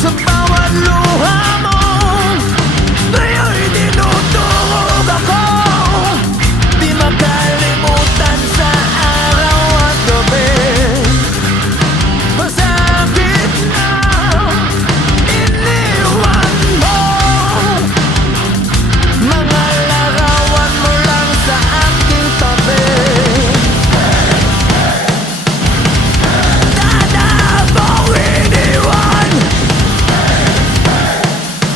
Sa bawat luha mo, ngayon'y tinutulog ako. Di makalimutan sa araw at gabi. Masakit na iniwan mo mga larawan mo lang sa aking tabi. Tanda mong iniwan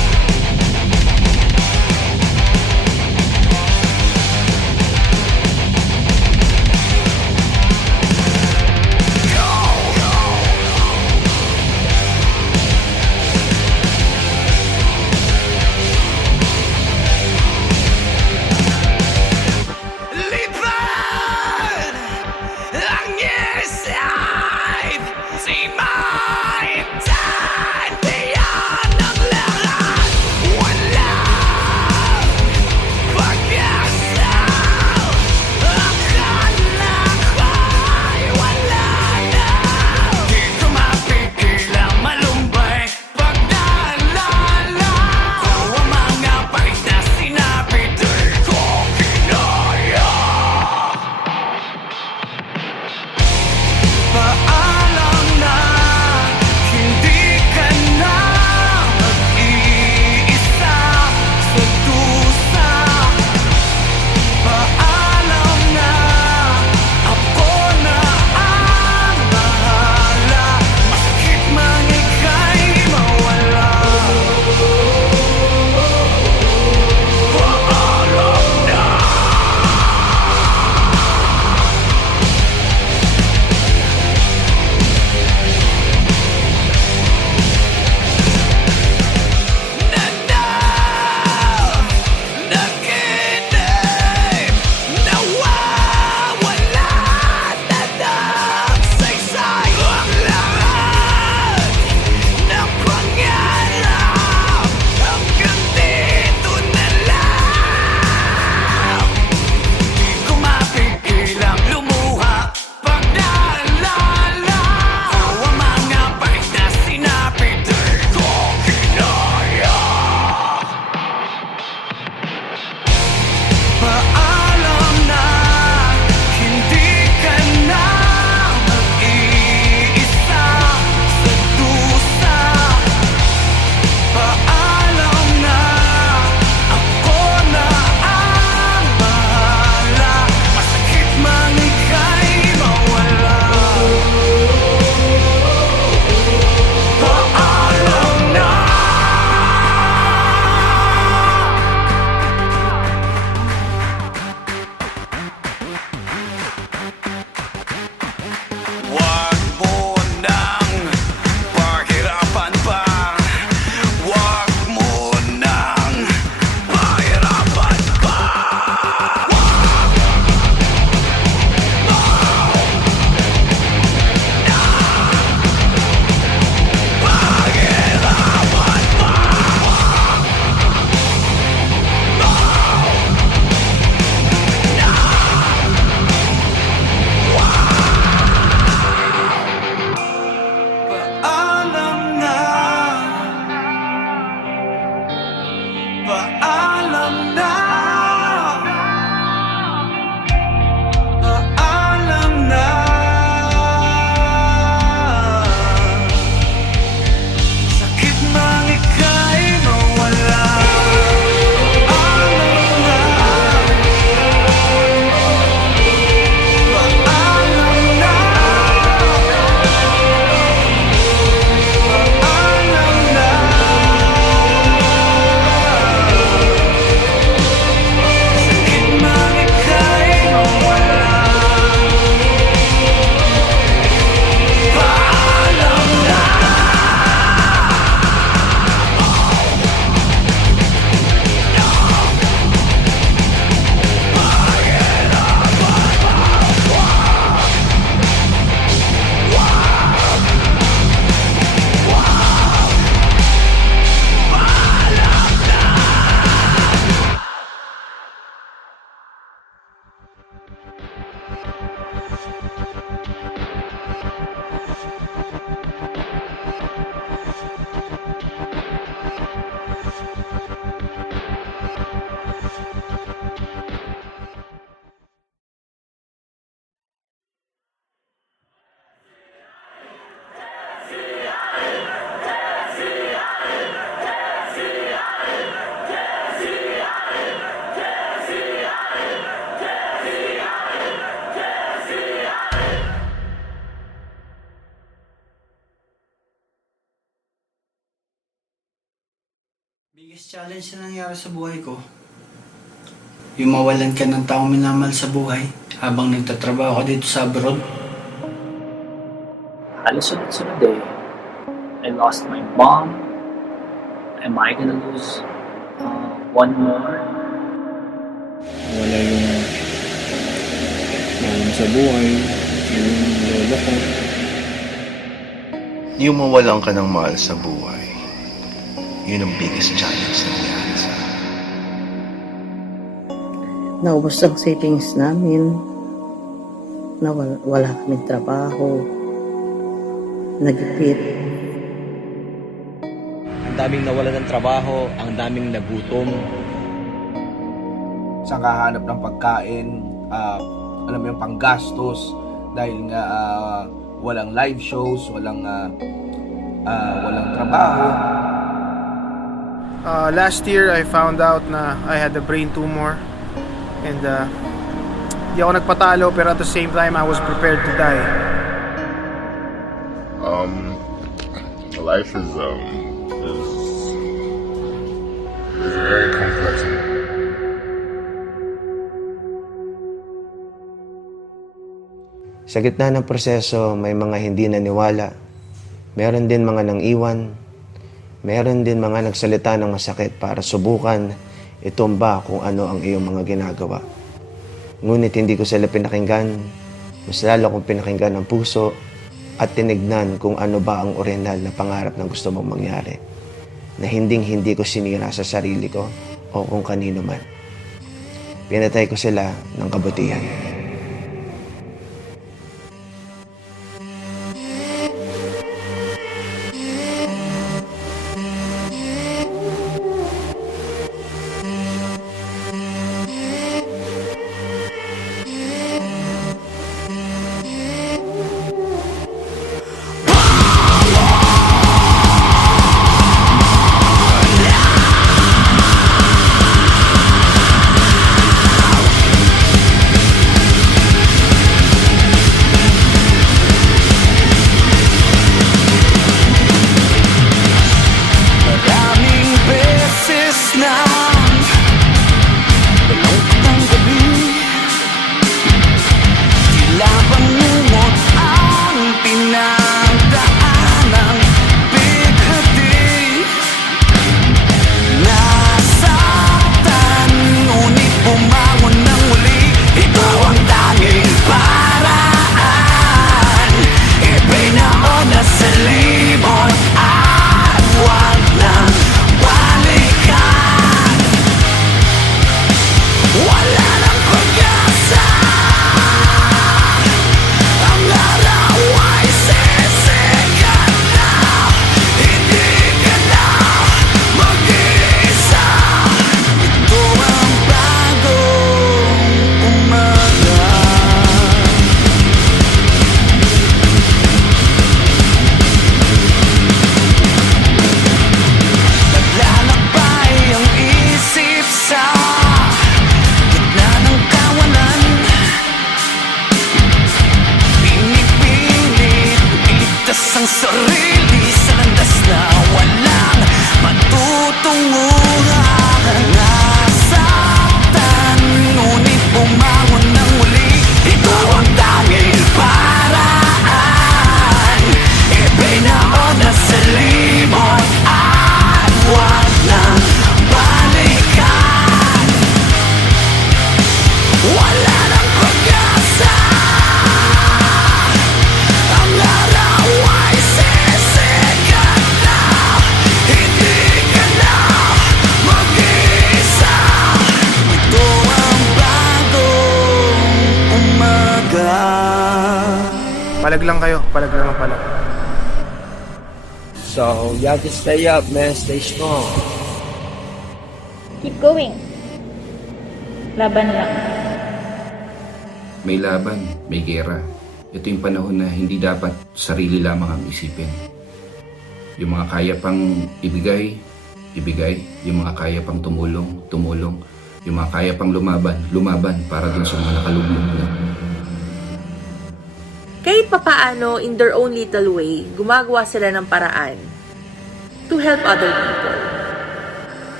Biggest challenge na nangyari sa buhay ko, yung mawalan ka ng taong minamahal sa buhay habang nagtatrabaho ka dito sa abroad. Halos sunod-sunod eh. I lost my mom. Am I gonna lose one more? Wala yung mahal mo sa buhay, yung lolo ko. Yung mawalan ka ng mahal sa buhay, yun ang biggest challenge na nangyari sa akin. Naubos ang savings namin. Wala kaming trabaho. Nagipit. Ang daming nawalan ng trabaho, ang daming nagutom. Sa kahanap ng pagkain, alam mo yung panggastos dahil nga walang live shows, walang trabaho. Last year, I found out na I had a brain tumor. And di ako nagpatalo, pero at the same time, I was prepared to die. Life is very complex. Sa gitna ng proseso, may mga hindi naniwala. Meron din mga nang iwan. Meron din mga nagsalita ng masakit para subukan itumba kung ano ang iyong mga ginagawa. Ngunit hindi ko sila pinakinggan. Mas lalo kong pinakinggan ang puso at tinignan kung ano ba ang orihinal na pangarap na gusto mong mangyari. Na hindi ko sinira sa sarili ko o kung kanino man. Pinatay ko sila ng kabutihan. Maraming beses na malungkot ang gabi, tila bangungot ang pinagdaanan. Bighati nasaktan, ngunit bumangon ng muli. Ikaw ang tanging paraan, ipinaon na sa limot at wag nang balikan. Wala nang pag-asa, ang araw ay sisikat na. Hindi ka na mag-iisa. Ito ang bagong umaga. Naglalakbay ang isip sa gitna ng kawalan. Pinipilit iligtas ang sarili sa landas na walang matutunguhan. Nasaktan, ngunit bumangon ng muli. Ikaw ang tanging paraan, ipinaon na sa limot at wag nang balikan. Wala nang pag-asa, ang araw ay sisikat na. Hindi ka na mag-iisa. Ito ang bagong umaga. Palag lang kayo, palag lang ang palag. So, you have to stay up, man. Stay strong. Keep going. Laban lang. May laban, may gera. Ito yung panahon na hindi dapat sarili lamang ang isipin. Yung mga kaya pang ibigay, ibigay. Yung mga kaya pang tumulong, tumulong. Yung mga kaya pang lumaban, lumaban para dun sa mga nakalugmok na. Kahit papaano, in their own little way, gumagawa sila ng paraan to help other people.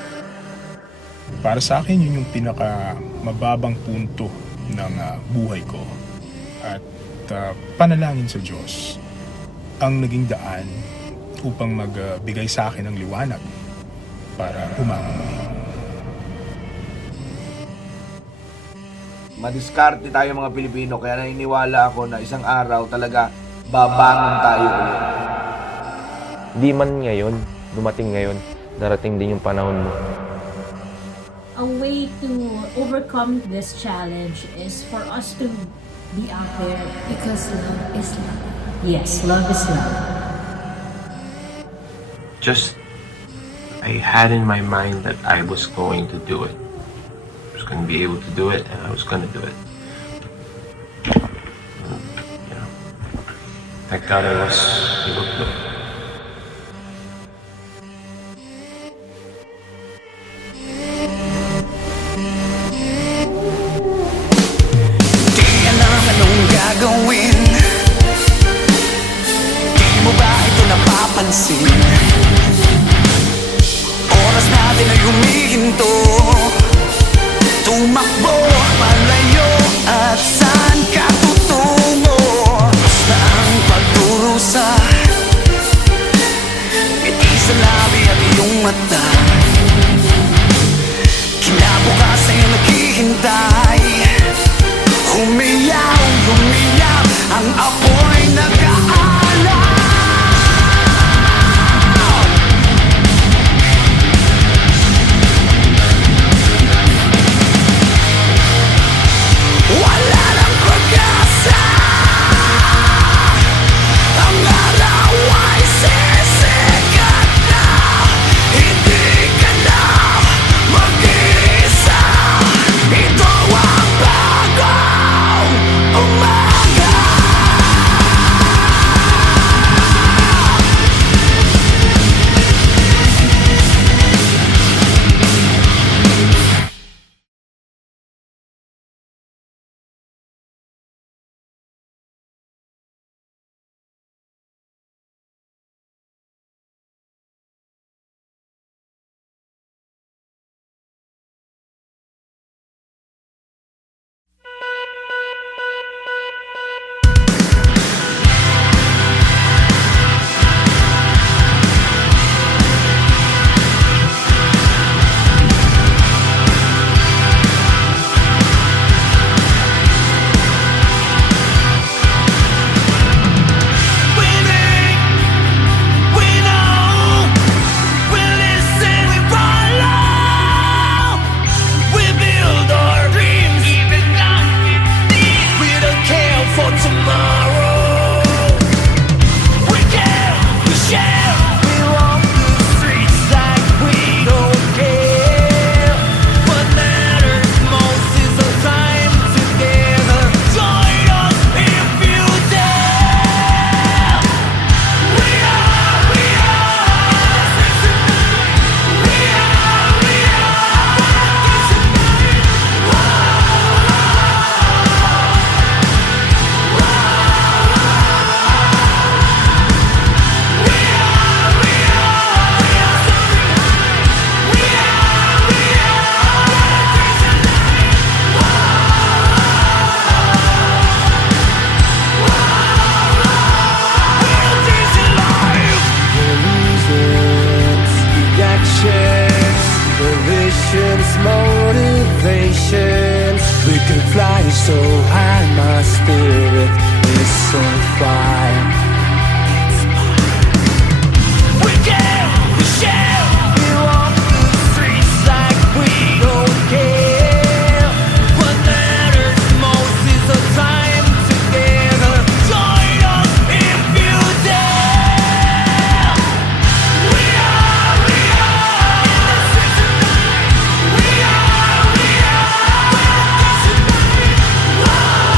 Para sa akin, yun yung pinaka mababang punto ng buhay ko. At panalangin sa Diyos ang naging daan upang magbigay sa akin ng liwanag para umangon muli. Madiskarte tayo mga Pilipino, kaya naniniwala ako na isang araw talaga babangon tayo ulit. Di man ngayon, dumating ngayon, darating din yung panahon mo. A way to overcome this challenge is for us to be out there because love is love. Yes, love is love. Just, I had in my mind that I was going to do it. I was going to be able to do it, and I was going to do it. And, you know, thank God I was able to do it. Di alam anong gagawin. Di mo ba ito napapansin? Oras natin ay humihinto. Tumakbo, malayo at saan ka tutungo? Basta ang pagdurusa, ngiti sa labi at iyong mata. Kinabukasan yung naghihintay. Humiyaw, lumiyaw, ang apoy nag-aalaw. Wala nang pag-asa. Ang araw ay sisikat na. Hindi ka na mag-iisa. Ito ang bagong umaga. Motivations, we can fly so high, my spirit is on fire. We care, we share, we walk the streets like we don't care. What matters most is the time together. Join us if you dare. We are, we are. We are, we are.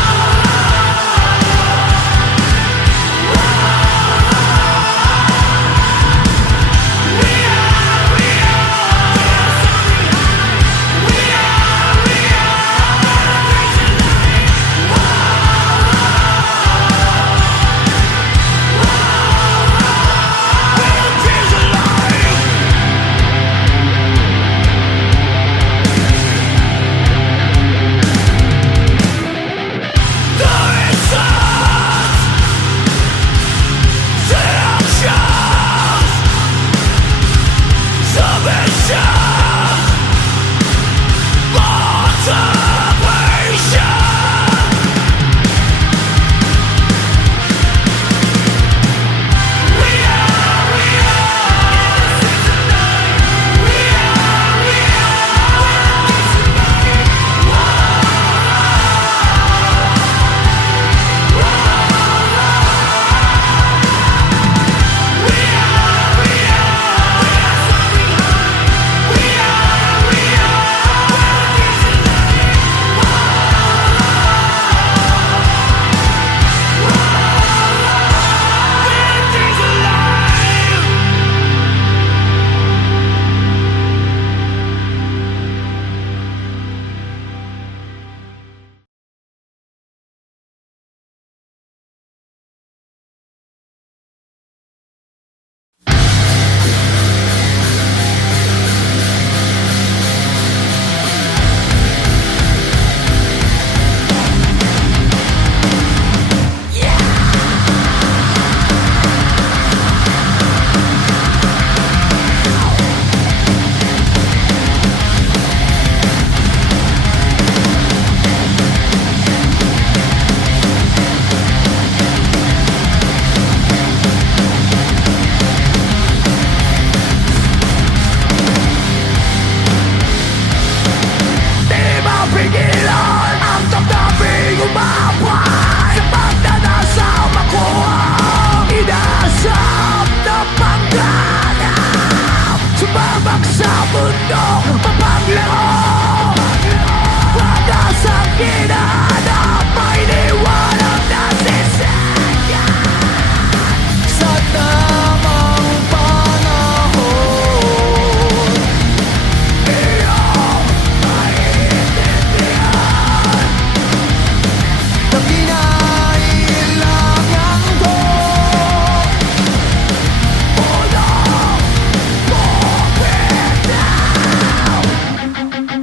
mundo mapaglaho Handa sa ginahanap May liwanag na sisaya Sa tamang panahon Iyong maiintindihan Na kinailangan ko Walang bumitaw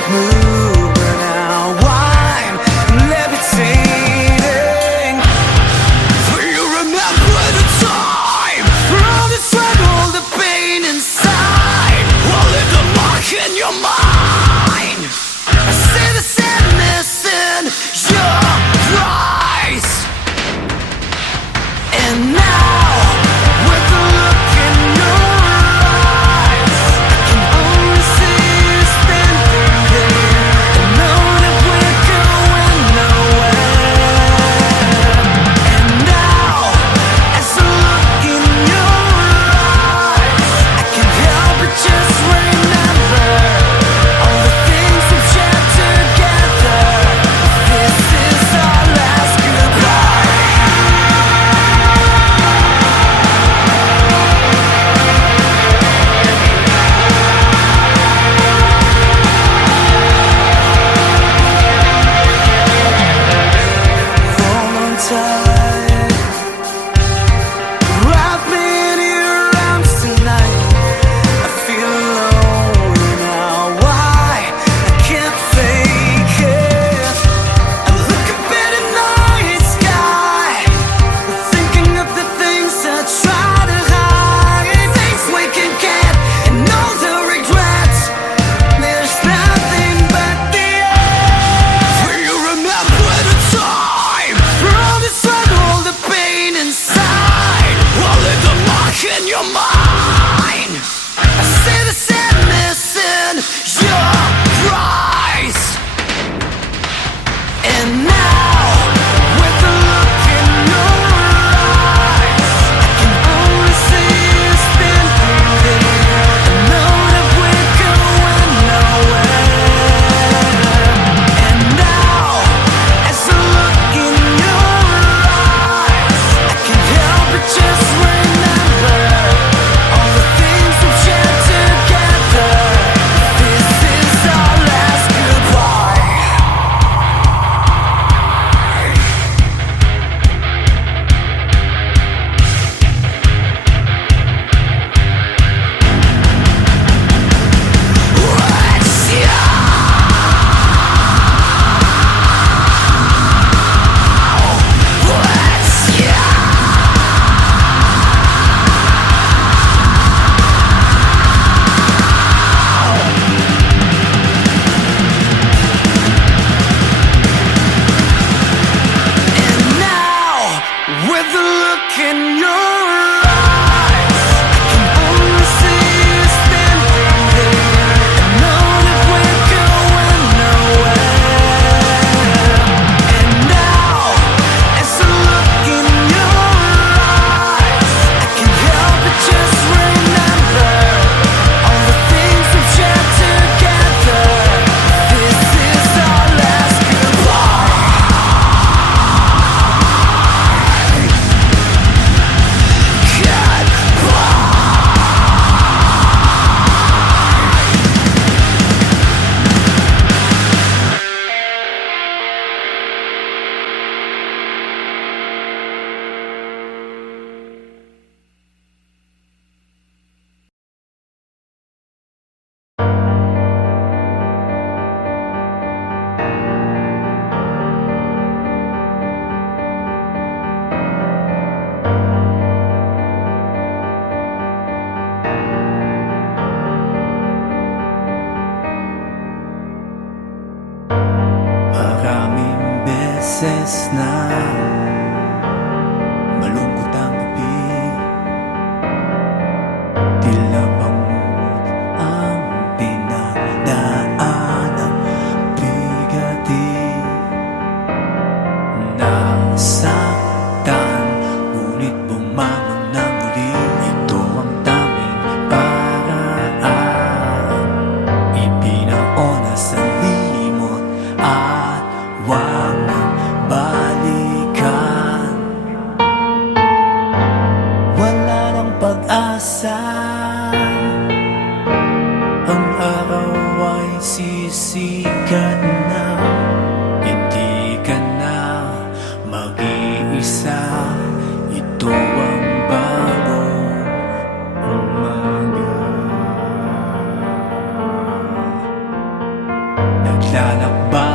can't move, but now I'm levitating. Do you remember the time? All the struggle, the pain inside will leave a mark in your mind. I see the sadness in your eyes. And now, with the look in your eyes, I can only see you standing there. I know that we're going nowhere. And now, as I look in your eyes, I can't help but just remember all the things we've shared together. This is our last goodbye. Hold on tight, wrap me in your arms tonight. I feel alone now. Why? I can't fake it. I look up at the night sky, thinking of the things I try to hide. Things we can get and all the regrets. There's nothing but the end. Do you remember the time? All the struggle, the pain inside will leave a mark in your mind. I see the sadness in your eyes. And now, with the look in your eyes, I can only see you standing there. I know that we're going nowhere. And now, as I look in your eyes, I can't help but just remember all the things we've shared together. This is our last goodbye. And now, with the look in your eyes, I can only see you standing there. I know that we're going nowhere. And now, as I look in your eyes, I can't help but just remember all the things we've shared together. This is our last goodbye. Maraming beses na malungkot ang gabi, tila bangungot ang pinagdaan ng bigatin. Nasaktan, ngunit bumangon na muli. Ito ang taming paraan, ipinaona sa limot at wag nang balikan. Wala nang pag-asa, ang araw ay sisikat na. Hindi ka na mag-iisa, ito ang bagong umaga. naglalakbay.